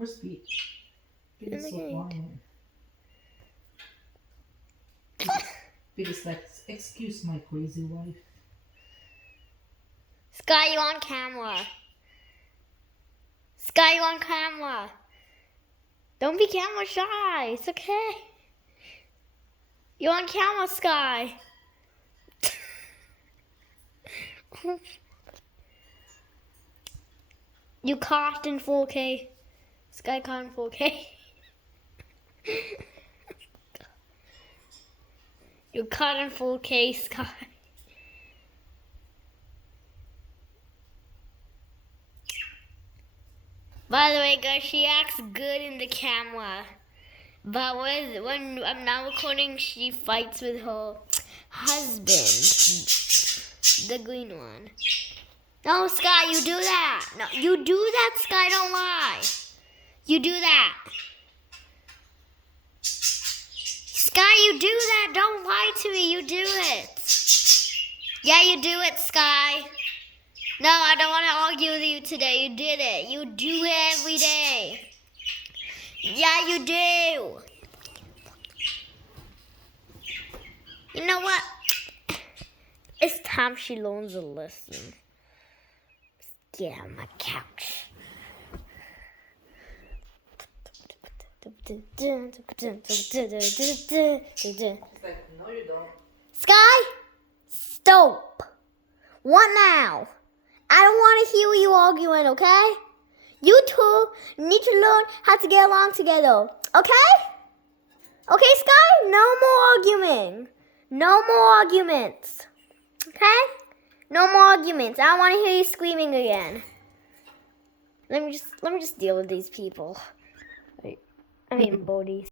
Where's Pete? Pete is so quiet. Pete is like, excuse my crazy wife. Sky, you on camera. Sky, you on camera. Don't be camera shy. It's okay. You're on camera, Sky. You caught in 4K. Sky caught in 4K. You caught in 4K, Sky. By the way, guys, she acts good in the camera. But when I'm not recording, she fights with her husband. The green one. No, Sky, you do that. No, you do that, Sky, don't lie. You do that. Sky, you do that. Don't lie to me. You do it. Yeah, you do it, Sky. No, I don't want to argue with you today. You did it. You do it every day. Yeah, you do. You know what? It's time she learns a lesson. Get on my couch. He's like, no you don't. Sky, stop. What now? I don't want to hear you arguing, okay? You two need to learn how to get along together, okay? Okay, Sky? No more arguing. No more arguments. Okay? No more arguments. I don't want to hear you screaming again. Let me just deal with these people. I mean, Bodhi.